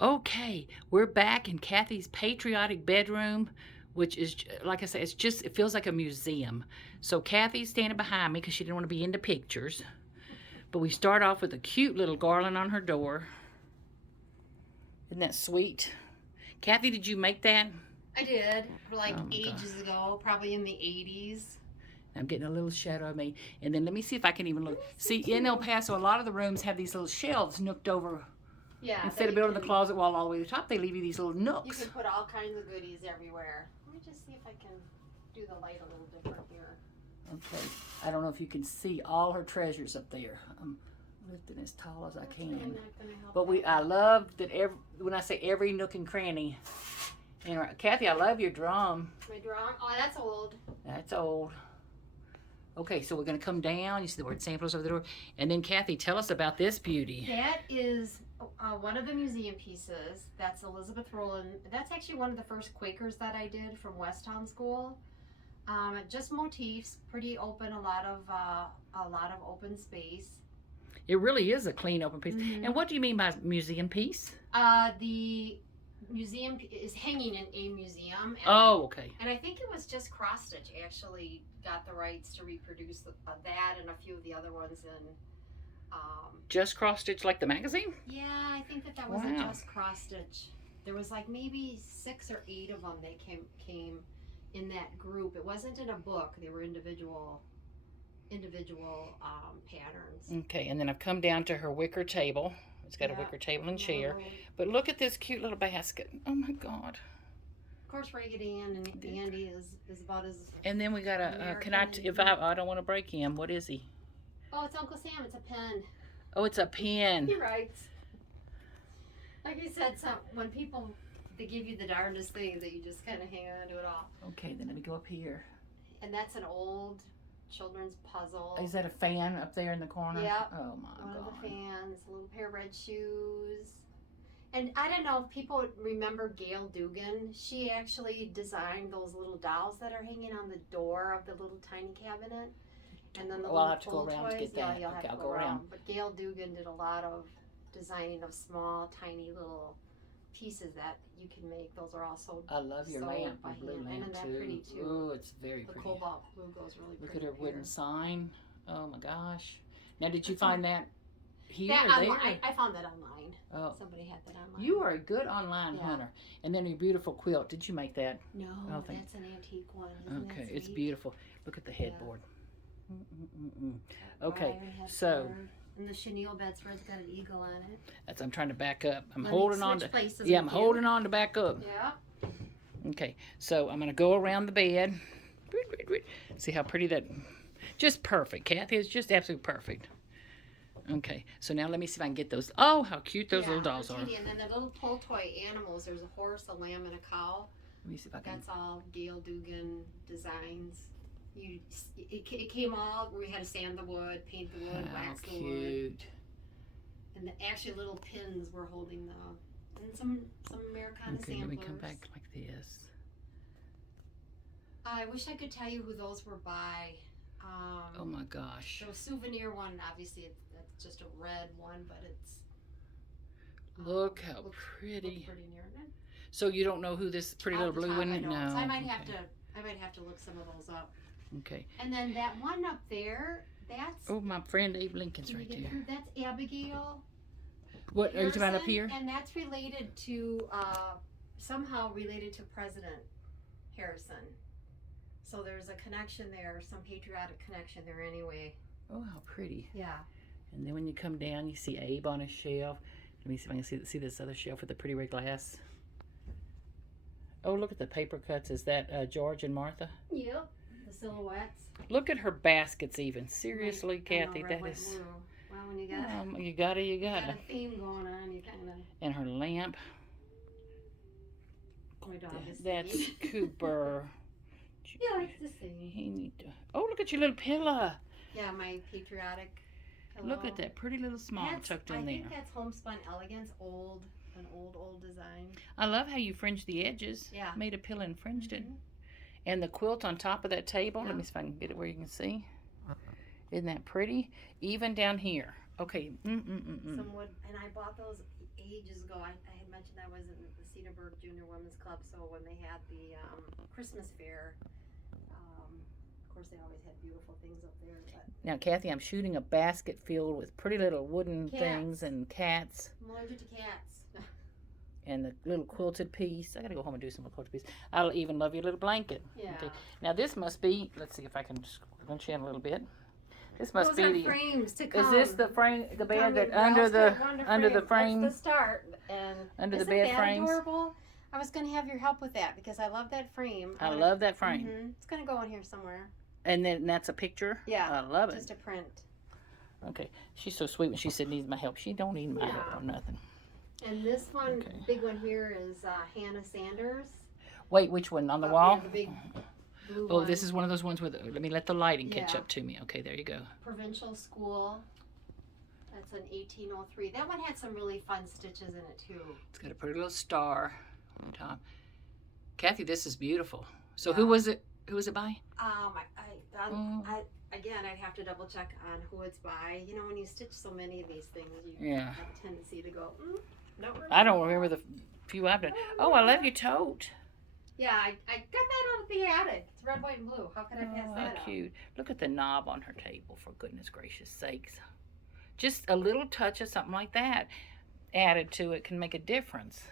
Okay, we're back in Kathy's Patriotic bedroom, which is, like I said, it feels like a museum. So Kathy's standing behind me because she didn't want to be into pictures. But we start off with a cute little garland on her door. Isn't that sweet? Kathy, did you make that? I did, like Oh my God. ages ago, probably in the 80s. I'm getting a little shadow of me. And then let me see if I can even look. See, in El Paso, a lot of the rooms have these little shelves nooked over. Yeah, Instead of building the closet wall all the way to the top, they leave you these little you nooks. can put all kinds of goodies everywhere. Let me just see if I can do the light a little different here. Okay, I don't know if you can see all her treasures up there. I'm lifting as tall as I That's can. really not gonna help But I love that when I say every nook and cranny. And Kathy, I love your drum. My drum? Oh, that's old. That's old. Okay, so we're gonna come down. You see the word samplers over the door. And then Kathy, tell us about this beauty. That is one of the museum pieces. That's Elizabeth Rowland. That's actually one of the first Quakers that I did from Westtown School. Just motifs, pretty open, a lot of open space. It really is a clean open piece. Mm-hmm. And what do you mean by museum piece? The museum is hanging in a museum. And okay. And I think it was just Cross Stitch actually got the rights to reproduce that and a few of the other ones. And just Cross Stitch, like the magazine? Yeah, I think that was a Just Cross Stitch. There was like maybe 6 or 8 of them that came in that group. It wasn't in a book; they were individual patterns. Okay, and then I've come down to her wicker table. It's got a wicker table and chair. But look at this cute little basket. Oh my God. Of course, Ragged Ann and Andy is about as. And then we got I don't want to break him. What is he? Oh, it's Uncle Sam. It's a pen. Oh, it's a pen. You're right. Like you said, when people they give you the darndest things that you just kind of hang on to it all. Okay, then let me go up here. And that's an old children's puzzle. Is that a fan up there in the corner? Yeah. Oh my God. One of the fans, a little pair of red shoes. And I don't know if people remember Gail Dugan. She actually designed those little dolls that are hanging on the door of the little tiny cabinet. And then the I'll have to go around toys. to get that. Yeah, you'll have to I'll go around. But Gail Dugan did a lot of designing of small, tiny little pieces that you can make. Those are also I love your lamp, your blue lamp and too. that pretty too. Ooh, it's very the pretty. The cobalt blue goes really Look pretty. Look at her wooden sign. Oh my gosh. Now, did you find that here or there? I found that online. Oh. Somebody had that online. You are a good online hunter. And then your beautiful quilt. Did you make that? No, that's an antique one. Okay, it's beautiful. Look at the headboard. Okay, so. And the chenille bedspread's got an eagle on it. I'm trying to back up. I'm holding on to. Yeah, I'm holding on to back up. Yeah. Okay, so I'm gonna go around the bed. See how pretty that. Just perfect, Kathy. It's just absolutely perfect. Okay, so now let me see if I can get those. Oh, how cute those little dolls are. And then the little pull toy animals. There's a horse, a lamb, and a cow. Let me see if I can. That's all Gail Dugan designs. It came all. We had to sand the wood, paint the wood, wax the wood. How cute. And actually little pins were holding and some Americana samplers. Let me come back like this. I wish I could tell you who those were by. Oh my gosh. So souvenir one, obviously that's just a red one, but it's. Look how pretty. Looks pretty near it. So you don't know who this pretty little blue one is? No. So I might have to look some of those up. Okay. And then that one up there, that's. Oh, my friend Abe Lincoln's right there. That's Abigail. What are you talking about up here? And that's related to somehow related to President Harrison. So there's a connection there, some patriotic connection there anyway. Oh, how pretty. Yeah. And then when you come down, you see Abe on a shelf. Let me see if I can see this other shelf with the pretty red glass. Oh, look at the paper cuts. Is that George and Martha? Yep. The silhouettes. Look at her baskets even. Seriously, right. Kathy, that is... Blue. Well, when you got you got a theme going on, you kind of... And her lamp. My dog is That's Cooper. Yeah, it's the same. Oh, look at your little pillow. Yeah, my patriotic pillow. Look at that pretty little small tucked in there. I think that's Homespun Elegance, an old design. I love how you fringed the edges. Yeah. Made a pillow and fringed it. And the quilt on top of that table. Yeah. Let me see if I can get it where you can see. Isn't that pretty? Even down here. Okay. Some would, and I bought those ages ago. I had mentioned I was in the Cedarburg Junior Women's Club, so when they had the Christmas fair, of course they always had beautiful things up there. But Now, Kathy, I'm shooting a basket filled with pretty little wooden things and cats. I'm allergic to cats. And the little quilted piece. I gotta go home and do some quilted piece. I'll even love your little blanket. Yeah. Okay. Now this must be. Let's see if I can scrunch in a little bit. This must Those be are the. frames to come. Is this the frame? The bed Come that in under the frame? That's the start. And Under the isn't bed that frames. adorable? I was gonna have your help with that because I love that frame. I love that frame. It's gonna go in here somewhere. And then that's a picture. Yeah. I love it. Just a print. Okay. She's so sweet when she said needs my help. She don't need my help on nothing. And this one, Okay. big one here, is Hannah Sanders. Wait, which one on the wall? Yeah, the big blue Oh, one. this is one of those ones with. Let me let the lighting catch Yeah. up to me. Okay, there you go. Provincial School. That's an 1803. That one had some really fun stitches in it too. It's got a pretty little star on top. Kathy, this is beautiful. So Yeah. who was it? Who was it by? Again, I'd have to double check on who it's by. You know, when you stitch so many of these things, you Yeah. have a tendency to go, don't remember. I don't remember the few I've done. Oh, I love your tote. Yeah, I got that out of the attic. It's red, white, and blue. How could I pass Oh, that how up? cute. Look at the knob on her table, for goodness gracious sakes. Just a little touch of something like that added to it can make a difference.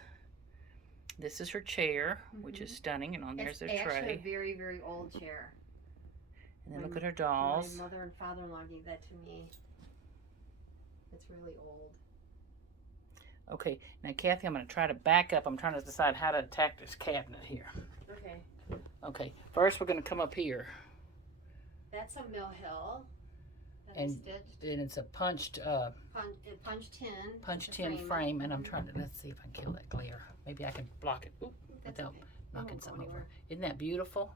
This is her chair, which is stunning, and on there's It's her actually tray. a very, very old chair. And then look at her dolls. My mother and father-in-law gave that to me. It's really old. Okay, now Kathy, I'm going to try to back up. I'm trying to decide how to attack this cabinet here. Okay. Okay, first we're going to come up here. That's a Mill Hill that I And stitched. and it's a punched Punch tin. punch It's a tin frame, and I'm Mhm. trying to, let's see if I can kill that glare. Maybe I can block it. Oop, That's without okay. It knocking won't go something over. anywhere. Isn't that beautiful?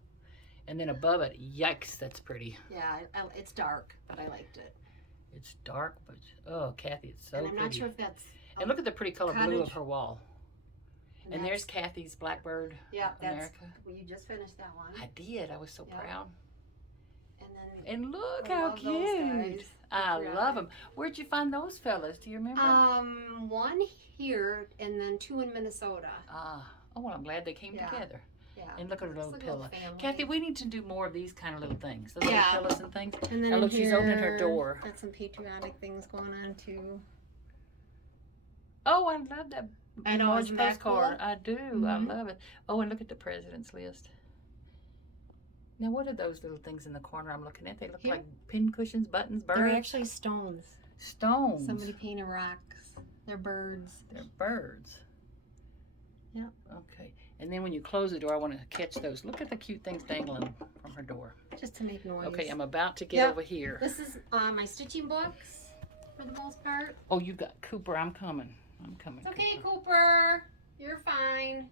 And then above it, yikes, that's pretty. Yeah, it's dark, but I liked it. It's dark, but oh, Kathy, it's so and I'm pretty. not sure if that's. And look at the pretty color blue of cottage. her wall. And there's Kathy's Blackbird Yeah, that's. America. Well, you just finished that one. I did. I was so Yeah. proud. And then. And look I how love those cute. guys. I Patriotic. love them. Where'd you find those fellas? Do you remember? One here and then two in Minnesota. Oh, well, I'm glad they came Yeah. together. Yeah. And look at her It's little like a pillow. family. Kathy, we need to do more of these kind of little things. Those Yeah. little pillows and things. And then Now in look, she's opening her here, door. Got some patriotic things going on too. Oh, I love that I know, large isn't that postcard. cool? I do. I Mhm. love it. Oh, and look at the president's list. Now, what are those little things in the corner I'm looking at? They look Here? like pin cushions, buttons, birds. They're actually stones. Stones. Somebody painted rocks. They're birds. They're birds. Yeah. Okay. And then when you close the door, I want to catch those. Look at the cute things dangling from her door. Just to make noise. Okay, I'm about to get Yep. over here. This is my stitching books for the most part. Oh, you got Cooper. I'm coming. I'm coming. It's okay, Cooper. Cooper. You're fine.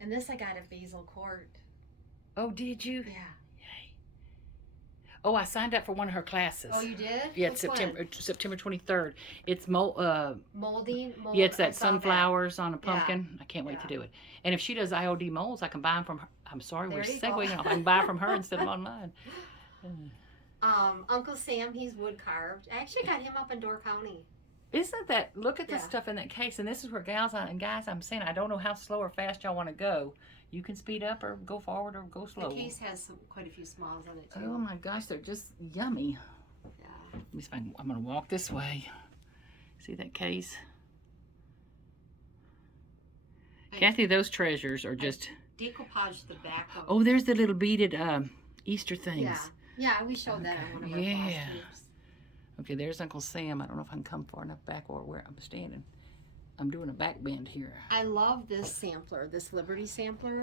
And this I got at Basil Court. Oh, did you? Yeah. Yay. Oh, I signed up for one of her classes. Oh, you did? Yeah, it's Which one? September 23rd. It's Molding. yeah, it's I that saw sunflowers on a Yeah. pumpkin. I can't wait to Yeah. do it. And if she does IOD molds, I can buy them from her. I'm sorry, There we're you go. segueing off. I can buy from her instead of online. Uncle Sam, he's wood carved. I actually got him up in Door County. Isn't that, look at the Yeah. stuff in that case. And this is where gals and guys, I'm saying, I don't know how slow or fast y'all want to go. You can speed up or go forward or go slow. The case has quite a few smalls in it too. Oh my gosh, they're just yummy. Yeah. Let me see if I'm going to walk this way. See that case? Kathy, those treasures are just... Decoupage the back of. Oh, there's the little beaded Easter things. Yeah. Yeah, we showed that on one of our Yeah. Flosstubes. Okay, there's Uncle Sam. I don't know if I can come far enough back or where I'm standing. I'm doing a back bend here. I love this sampler, this Liberty sampler.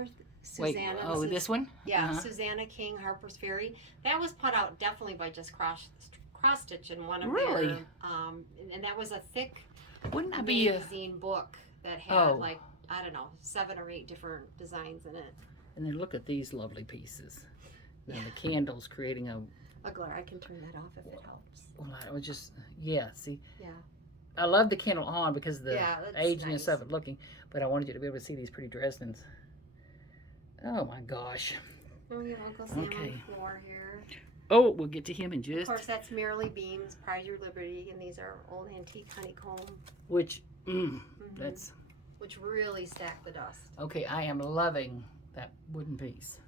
Wait, Susanna. oh, is- this one? Yeah, Uh-huh. Susanna King, Harper's Ferry. That was put out definitely by just cross stitch in one of Really? their, and that was a thick Wouldn't that be a... magazine book that had Oh. like, I don't know, 7 or 8 different designs in it. And then look at these lovely pieces. Now the candles creating a... A glare, I can turn that off if it helps. Well, I was just... Yeah, see? Yeah. I love the candle on because of the Yeah, that's aginess nice. of it looking. But I wanted you to be able to see these pretty Dresdens. Oh my gosh. Oh, yeah, Uncle Sam Okay. on the floor here. Oh, we'll get to him in Of just. course, that's Merrily Beams, Pride Your Liberty, and these are old antique honeycomb. Which, that's. Which really stack the dust. Okay, I am loving that wooden piece.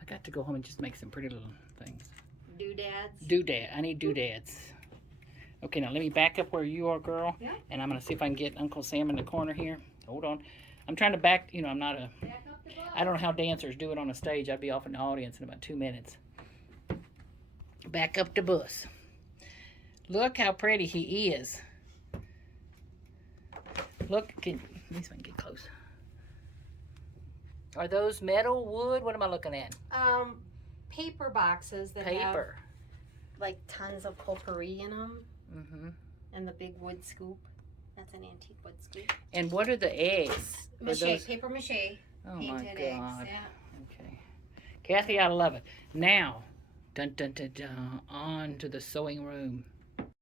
I got to go home and just make some pretty little things. Doodads. I need doodads. Okay, now let me back up where you are, girl. Yeah. And I'm going to see if I can get Uncle Sam in the corner here. Hold on. I'm trying to back, you know, I'm not a... Back up the bus. I don't know how dancers do it on a stage. I'd be off in the audience in about 2 minutes. Back up the bus. Look how pretty he is. Look, at least I can get close. Are those metal, wood? What am I looking at? Paper boxes that have Paper. like tons of potpourri in them. Mm-hmm. And the big wood scoop. That's an antique wood scoop. And what are the eggs? Mache, paper mache. Oh painted my God. eggs. Yeah. Okay. Kathy, I love it. Now, dun dun dun dun, on to the sewing room.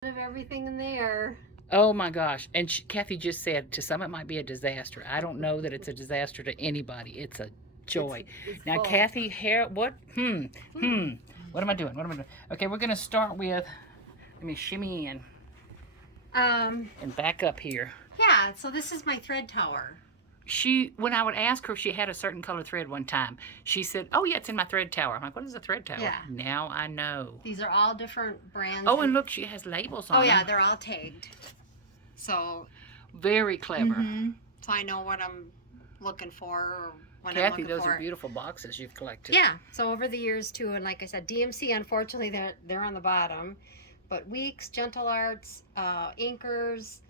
Of everything in there. Oh my gosh. And Kathy just said to some it might be a disaster. I don't know that it's a disaster to anybody. It's a joy. It's Now, full. Kathy, what? What am I doing? What am I doing? Okay, we're going to start with, let me shimmy in and back up here. Yeah, so this is my thread tower. When I would ask her if she had a certain color thread one time, she said, oh yeah, it's in my thread tower. I'm like, what is a thread tower? Yeah. Now I know. These are all different brands. Oh, and look, she has labels on oh yeah, them. they're all tagged. So Very clever. so I know what I'm looking for or when I'm Kathy, looking those for are it. beautiful boxes you've collected. Yeah. So over the years too, and like I said, DMC, unfortunately, they're on the bottom, but Weeks, Gentle Arts, Anchors,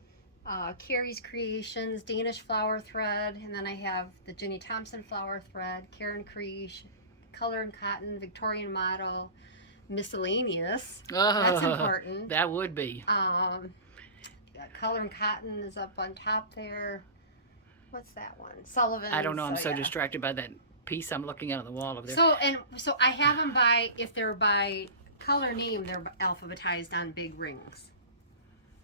Carrie's Creations, Danish Flower Thread, and then I have the Jenny Thompson Flower Thread, Karen Creech, Color and Cotton, Victorian Model, Miscellaneous. That's important. That would be. Color and Cotton is up on top there. What's that one? Sullivan. I don't know. I'm so yeah. distracted by that piece I'm looking at on the wall over there. So I have them if they're by color name, they're alphabetized on big rings.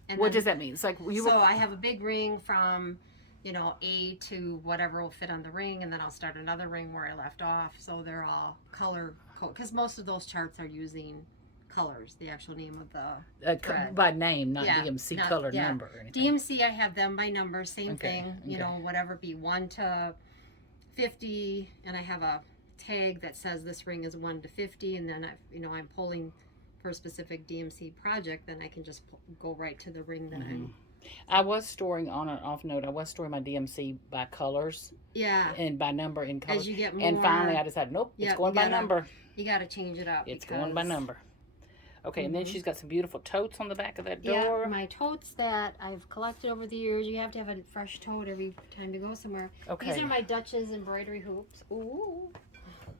And what does that mean? It's like I have a big ring from, A to whatever will fit on the ring, and then I'll start another ring where I left off. So they're all color code, because most of those charts are using colors, the actual name of the thread. by name, not Yeah, DMC not- color yeah. number or anything. DMC, I have them by number, same Okay, thing, okay. whatever be 1 to 50, and I have a tag that says this ring is 1 to 50, and then I'm pulling for a specific DMC project, then I can just go right to the ring that I'm. I was storing on an off note. I was storing my DMC by colors Yeah. and by number in colors. As you get more. And finally, I decided, nope, Yeah, it's going by number. You got to change it up. It's going by number. Okay, and then she's got some beautiful totes on the back of that Yeah, door. my totes that I've collected over the years. You have to have a fresh tote every time you go somewhere. Okay. These are my Dutch's embroidery hoops. Ooh.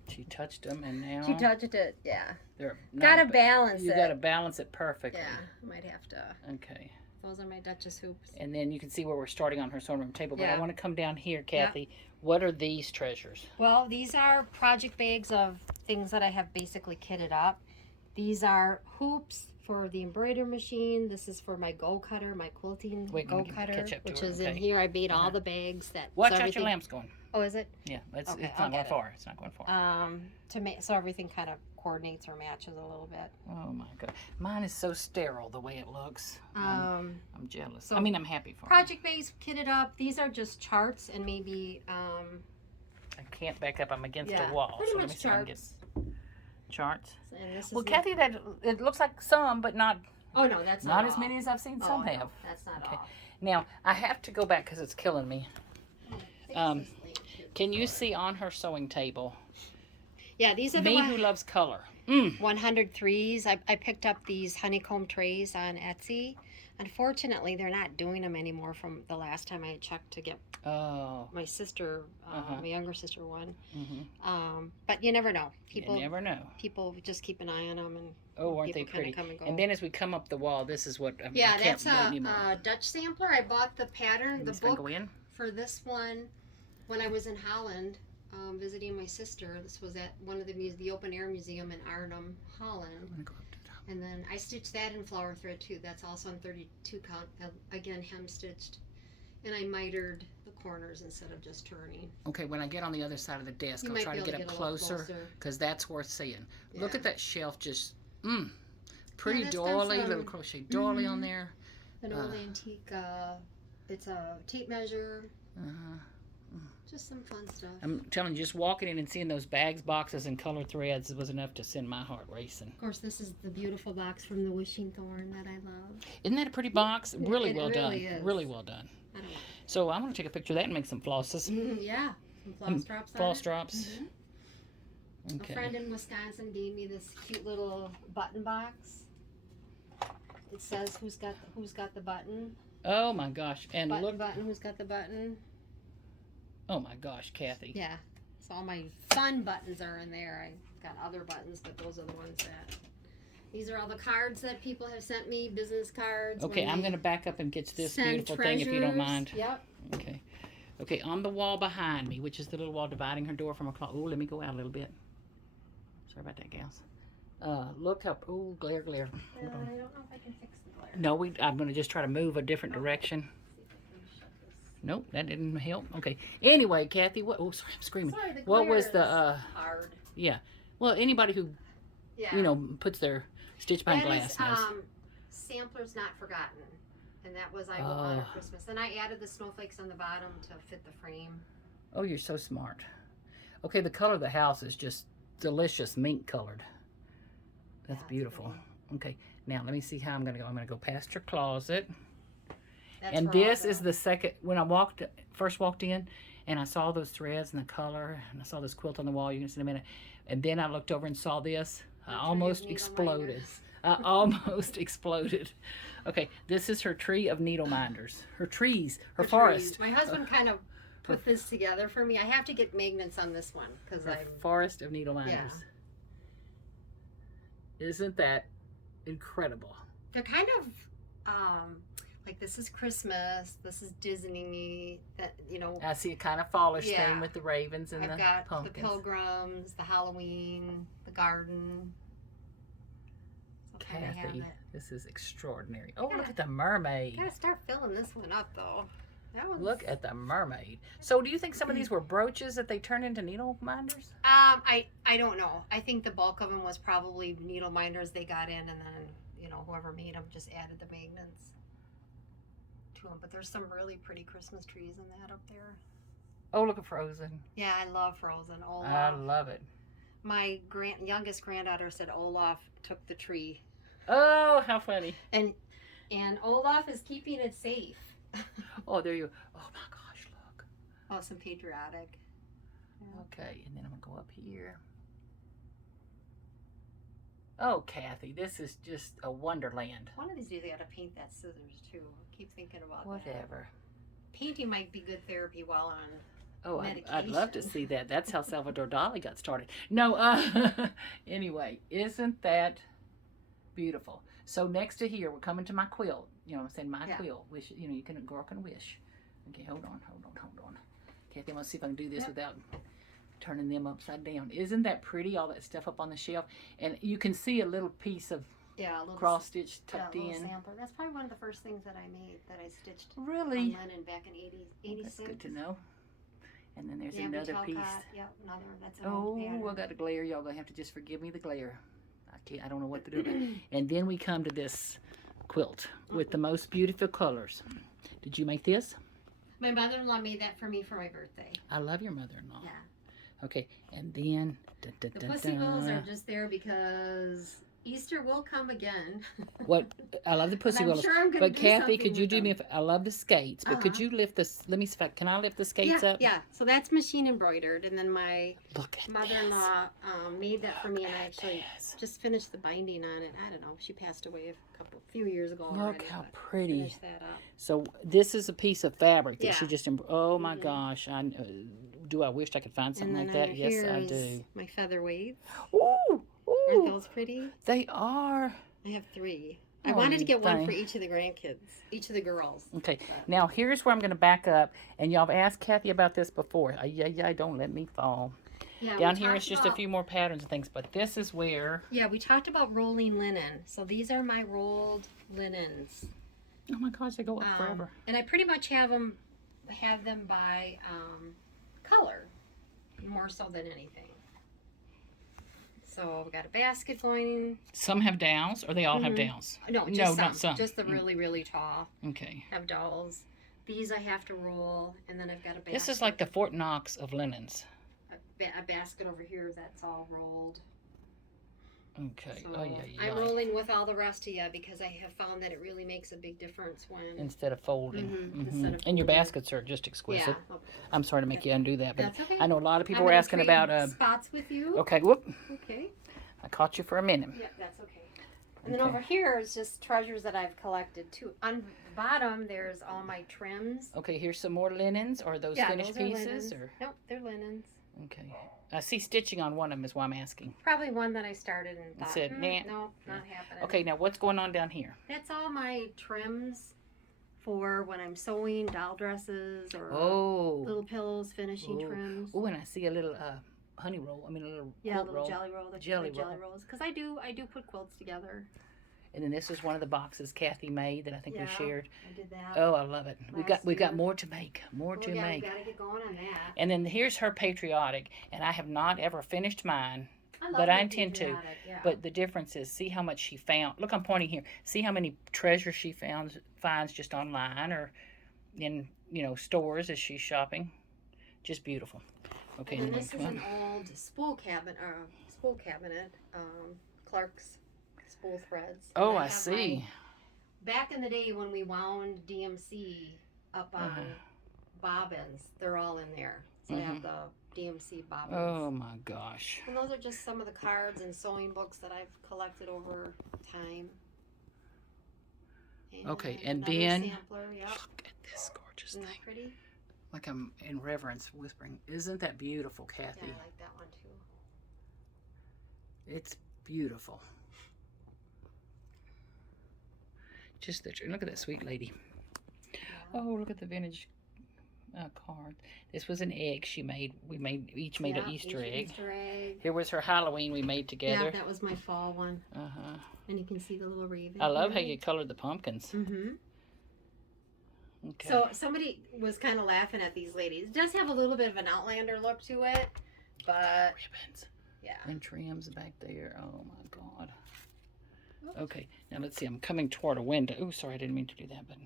She touched them, and now She touched it, yeah. they're not Gotta ba- balance You it. got to balance it perfectly. Yeah, I might have to. Okay. Those are my Dutchess hoops. And then you can see where we're starting on her sewing room table. But Yeah. I want to come down here, Kathy. What are these treasures? Well, these are project bags of things that I have basically kitted up. These are hoops for the embroidery machine. This is for my go cutter, my quilting go cutter, catch up to which her, is in okay. here. I made all the bags that. Watch so out, your everything- lamp's going. Oh, is it? Yeah, it's Okay, not I'll going get it. far. It's not going far. To make so everything kind of coordinates or matches a little bit. Oh my God, mine is so sterile the way it looks. I'm jealous. so I mean, I'm happy for Project bags kitted up. These are just charts and maybe I can't back up. I'm against yeah, the wall. pretty So let me much see if I can get charts. charts. And this is Well, the- Kathy, that it looks like some, but not Oh no, that's not not as all. many as I've seen some no, have. That's not Okay. all. Now I have to go back because it's killing me. Um, Can you see on her sewing table? Yeah, these are Me the who loves color. 103s. I picked up these honeycomb trays on Etsy. Unfortunately, they're not doing them anymore from the last time I checked to get Oh. my sister, my younger sister one. Mm-hmm. But you never know. You never know. People just keep an eye on them, and Oh, aren't they people kinda pretty? come and go. And then as we come up the wall, this is what I Yeah, can't that's wait anymore. a Dutch sampler. I bought the pattern, the This one book go in? for this one when I was in Holland visiting my sister. This was at one of the open air museum in Arnhem, Holland. I'm gonna go up to the top. And then I stitched that in flower thread too. That's also on 32 count, again hem stitched. And I mitered the corners instead of just turning. Okay, when I get on the other side of the desk, You I'll might try be to able get to up get a little closer because that's worth seeing. Look Yeah. at that shelf, just pretty that's got doily, some- little crochet doily on there. An old antique, it's a tape measure. Just some fun stuff. I'm telling you, just walking in and seeing those bags, boxes, and color threads was enough to send my heart racing. Of course, this is the beautiful box from the Wishing Thorn that I love. Isn't that a pretty box? Really It well done. really is. Really well done. I don't know. So I'm going to take a picture of that and make some flosses. Yeah, some floss drops. Floss drops. A friend in Wisconsin gave me this cute little button box. It says who's got the button. Oh my gosh! And look, button. Who's got the button? Oh my gosh, Kathy. Yeah. So all my fun buttons are in there. I got other buttons, but those are the ones that. These are all the cards that people have sent me, business cards. Okay, I'm going to back up and get to this beautiful thing if you don't mind. Yep. Okay. Okay, on the wall behind me, which is the little wall dividing her door from a closet. Oh, let me go out a little bit. Sorry about that, gals. Look up. Oh, glare. I don't know if I can fix the glare. No, I'm going to just try to move a different direction. Nope, that didn't help. Okay. Anyway, Kathy, what? Oh, sorry, I'm screaming. Sorry, the What glare was the? is hard. Yeah. Well, anybody who puts their stitch behind glass knows. Samplers Not Forgotten, and that was I Will Honor Christmas. And I added the snowflakes on the bottom to fit the frame. Oh, you're so smart. Okay, the color of the house is just delicious, mink colored. That's beautiful. Pretty. Okay, now let me see how I'm gonna go. I'm gonna go past your closet. That's And where all this is the second, when I first walked in, and I saw those threads and the color, and I saw this quilt on the wall, you can see in a minute, and then I looked over and saw this, I almost exploded. I almost exploded. Okay, this is her tree of needle minders. Her trees, her forest. Trees. My husband kind of put this together for me. I have to get magnets on this one, because Her forest of needle minders. Yeah. Isn't that incredible? They're kind of, like this is Christmas, this is Disney, that, I see a kind of fallish Yeah. theme with the ravens and I've the got pumpkins. the pilgrims, the Halloween, the garden. So kind of have Kathy, it. this is extraordinary. Oh, look at the mermaid. Gotta start filling this one up though. That one's... Look at the mermaid. So do you think some of these were brooches that they turned into needle minders? I don't know. I think the bulk of them was probably needle minders they got in, and then whoever made them just added the magnets to them. But there's some really pretty Christmas trees in that up there. Oh, look at Frozen. Yeah, I love Frozen. Olaf. I love it. My youngest granddaughter said Olaf took the tree. Oh, how funny. And Olaf is keeping it safe. Oh, there you. Oh my gosh, look. Oh, some patriotic. Yeah. Okay, and then I'm gonna go up here. Oh, Kathy, this is just a wonderland. One of these days I gotta paint that scissors too. I keep thinking about that. Whatever. Painting might be good therapy while on. Oh, I'd love to see that. That's how Salvador Dali got started. No, anyway, isn't that beautiful? So next to here, we're coming to my quilt. I'm saying my quilt. Wish, girl can wish. Okay, hold on. Kathy, I'm gonna see if I can do this without turning them upside down. Isn't that pretty? All that stuff up on the shelf, and you can see a little piece of a little cross stitch tucked in. Sampler. That's probably one of the first things that I made that I stitched. Really? On linen back in 86. That's good to know. And then there's Yeah, another piece. Yep, another. That's an Oh, old pattern. I got a glare. Y'all gonna have to just forgive me the glare. I don't know what to do about it. And then we come to this quilt with the most beautiful colors. Did you make this? My mother-in-law made that for me for my birthday. I love your mother-in-law. Yeah. Okay, and then The pussy wills are just there because Easter will come again. What I love the pussy willows. Sure I'm gonna But do Kathy, something could you with do me? them. I love the skates, but could you lift this? Let me see. Can I lift the skates up? Yeah. So that's machine embroidered, and then my Look at mother-in-law made that for me, and I actually this. just finished the binding on it. I don't know. She passed away a few years ago. Look already, how but pretty. finished that up. So this is a piece of fabric that she Yeah. just. Oh my gosh! Do I wish I could find something like that? Yes, I do. My feather weights. Ooh, Aren't those pretty? They are. I have 3. I Oh, wanted to get one thing. for each of the grandkids, each of the girls. Okay, now here's where I'm going to back up, and y'all have asked Kathy about this before. Yeah, don't let me fall. Yeah, Down we here talked is just a about- few more patterns and things, but this is where. Yeah, we talked about rolling linen. So these are my rolled linens. Oh my gosh, they go up forever. And I pretty much have them have them by color more so than anything. So we got a basket going. Some have dowels, or they all have dowels? No, just no, some. not some. Just the really, really tall Okay. have dowels. These I have to roll, and then I've got a basket. This is like the Fort Knox of linens. A basket over here that's all rolled. Okay. So Oh, yeah, yeah. I'm rolling with all the rest of you because I have found that it really makes a big difference when Instead of folding. Instead of And your folding. baskets are just exquisite. Yeah. I'm sorry to make you undo that, but That's okay. I know a lot of people I'm were gonna asking trade about. spots with you. Okay. Whoop. Okay. I caught you for a minute. Yeah, that's okay. And then over here is just treasures that I've collected too. On the bottom, there's all my trims. Okay, here's some more linens. Or those finished those are pieces? linens. Or Nope, they're linens. okay. I see stitching on one of them is why I'm asking. Probably one that I started and thought, said, nah. no, not happening. Okay, now what's going on down here? That's all my trims for when I'm sewing doll dresses or little pillows, finishing trims. Oh, and I see a little honey roll. I mean, a little Yeah, a quilt little roll. jelly roll. The Jelly jelly roll. rolls. Because I do put quilts together. And then this is one of the boxes Kathy made that I think we shared. I did that. Oh, I love it. We've got more to make. More to make. We gotta get going on that. And then here's her Patriotic, and I have not ever finished mine. I love But I my intend to. Patriotic, yeah. But the difference is, see how much she found. Look, I'm pointing here. See how many treasures she finds just online or in stores as she's shopping. Just beautiful. Okay. And this is an old spool cabinet. Clark's spool threads. Oh, I see. Back in the day when we wound DMC up on bobbins, they're all in there. So I have the DMC bobbins. Oh my gosh. And those are just some of the cards and sewing books that I've collected over time. Okay, and then sampler, yep. Look at this gorgeous Isn't thing. that pretty? Like I'm in reverence whispering. Isn't that beautiful, Kathy? Yeah, I like that one too. It's beautiful. Just look at that sweet lady. Yeah. Oh, look at the vintage card. This was an egg she made. We each made an Easter egg. Easter egg. Here was her Halloween we made together. Yeah, that was my fall one. And you can see the little raven. I love how you colored the pumpkins. Okay. So somebody was kind of laughing at these ladies. It does have a little bit of an Outlander look to it, but ribbons. Yeah. And trims back there. Oh my God. Okay, now let's see. I'm coming toward a window. Oh, sorry, I didn't mean to do that. But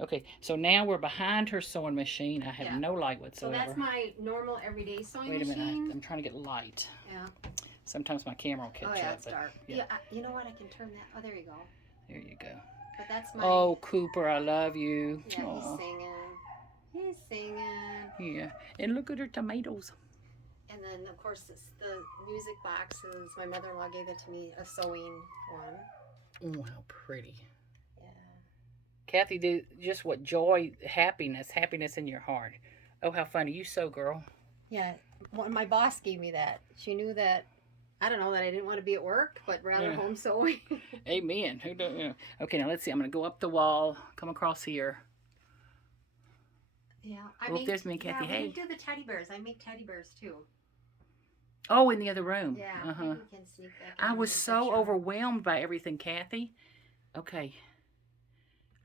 okay, so now we're behind her sewing machine. I have no light whatsoever. So that's my normal everyday sewing machine. Wait a minute. I'm trying to get light. Yeah. Sometimes my camera will catch up. Oh yeah, it's but, dark. Yeah. You know what? I can turn that. Oh, there you go. There you go. But that's my. Oh, Cooper, I love you. Yeah, he's singing. He's singing. Yeah, and look at her tomatoes. And then, of course, it's the music boxes. My mother-in-law gave it to me, a sewing one. Oh, how pretty. Yeah. Kathy, do just what joy, happiness in your heart. Oh, how funny. You sew, girl. Yeah. Well, my boss gave me that. She knew that, I don't know, that I didn't want to be at work, but rather home sewing. Amen. Who don't? Okay, now let's see. I'm going to go up the wall, come across here. Yeah. There's me, Kathy. Hey. We do the teddy bears. I make teddy bears, too. Oh, in the other room. Yeah. Maybe we can sneak back I in was the so picture. overwhelmed by everything, Kathy. Okay.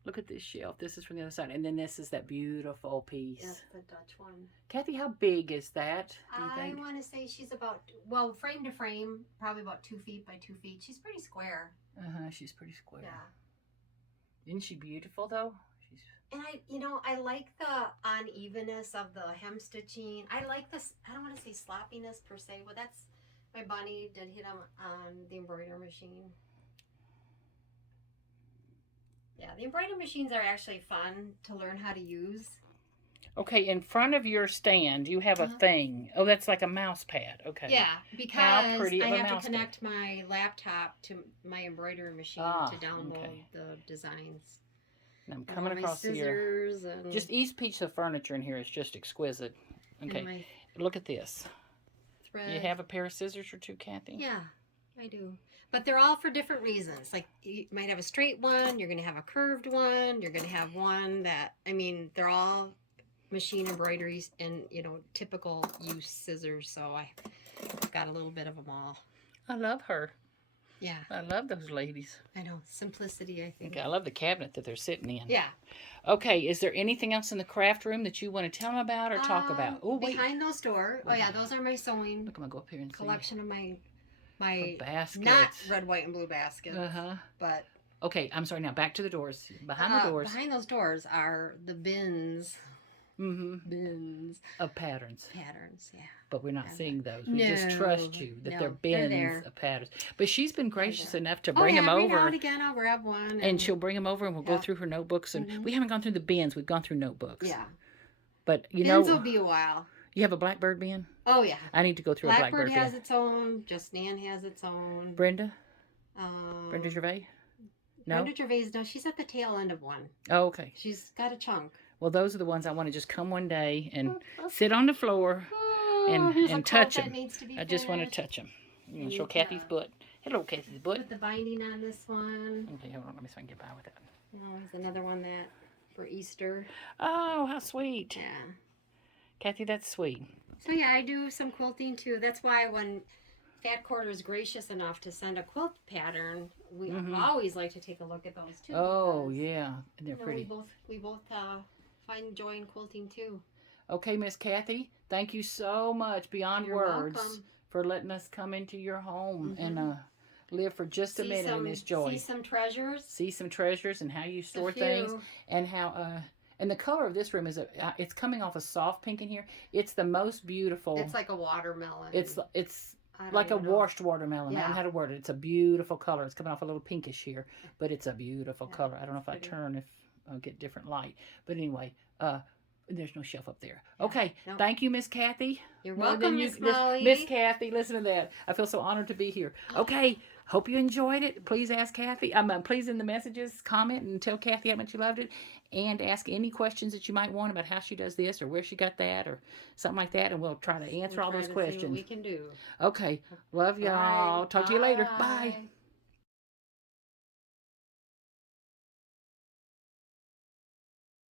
Look at this shelf. This is from the other side. And then this is that beautiful piece. Yes, the Dutch one. Kathy, how big is that, do you I think? want to say she's about, well, frame to frame, probably about 2 feet by 2 feet. She's pretty square. She's pretty square. Yeah. Isn't she beautiful, though? And I like the unevenness of the hem stitching. I like this, I don't want to say sloppiness per se, but that's, my bunny did hit on the embroidery machine. Yeah, the embroidery machines are actually fun to learn how to use. Okay, in front of your stand, you have a thing. Oh, that's like a mouse pad. Okay. Yeah, because I have to connect my laptop to my embroidery machine to download the designs. And I'm coming across here. And just each piece of furniture in here is just exquisite. Okay, look at this. Thread. You have a pair of scissors or two, Kathy? Yeah, I do. But they're all for different reasons. Like, you might have a straight one, you're going to have a curved one, you're going to have one that, they're all machine embroideries and, typical use scissors. So I've got a little bit of them all. I love her. Yeah. I love those ladies. I know. Simplicity, I think. Okay, I love the cabinet that they're sitting in. Yeah. Okay, is there anything else in the craft room that you want to tell them about or talk about? Oh, wait. Behind those doors. Oh, yeah, those are my sewing Look, I'm going to go up here and collection of my baskets. not red, white, and blue baskets. But okay, I'm sorry. Now back to the doors. Behind the doors. Behind those doors are the bins. Bins of patterns. Patterns, yeah. But we're not seeing those. We just trust you that they're bins of patterns. But she's been gracious enough to bring them over. Every now and again I'll grab one. And she'll bring them over and we'll go through her notebooks. And we haven't gone through the bins. We've gone through notebooks. Yeah. But you bins will be a while. You have a Blackbird bin? Oh, yeah. I need to go through a Blackbird bin. Blackbird has its own. Just Nan has its own. Brenda? Brenda Gervais? No? Brenda Gervais, no. She's at the tail end of one. Oh, okay. She's got a chunk. Well, those are the ones I want to just come one day and sit on the floor and touch them. I just want to touch them. You want to show Kathy's butt? Hello, Kathy's butt. Put the binding on this one. Okay, hold on. Let me see if I can get by with that. There's another one that for Easter. Oh, how sweet. Yeah. Kathy, that's sweet. So, yeah, I do some quilting, too. That's why when Fat Quarter is gracious enough to send a quilt pattern, we always like to take a look at those, too. Oh, yeah. And they're pretty. We both find joy in quilting, too. Okay, Miss Kathy, thank you so much, beyond words, welcome. For letting us come into your home and live for just a minute in this joy. See some treasures. See some treasures and how you store things and how... and the color of this room is it's coming off a soft pink in here. It's the most beautiful. It's like a watermelon. It's like a washed watermelon. I don't know how to word it. It's a beautiful color. It's coming off a little pinkish here, but it's a beautiful color. I don't know if I turn if I'll get different light. But anyway, there's no shelf up there. Okay, thank you, Miss Kathy. You're welcome, Miss Molly. Miss Kathy, listen to that. I feel so honored to be here. Okay, hope you enjoyed it. Please ask Kathy. Please in the messages, comment and tell Kathy how much you loved it. And ask any questions that you might want about how she does this or where she got that or something like that. And we'll try to answer all those questions. See what we can do. Okay, love y'all. Talk to you later. Bye.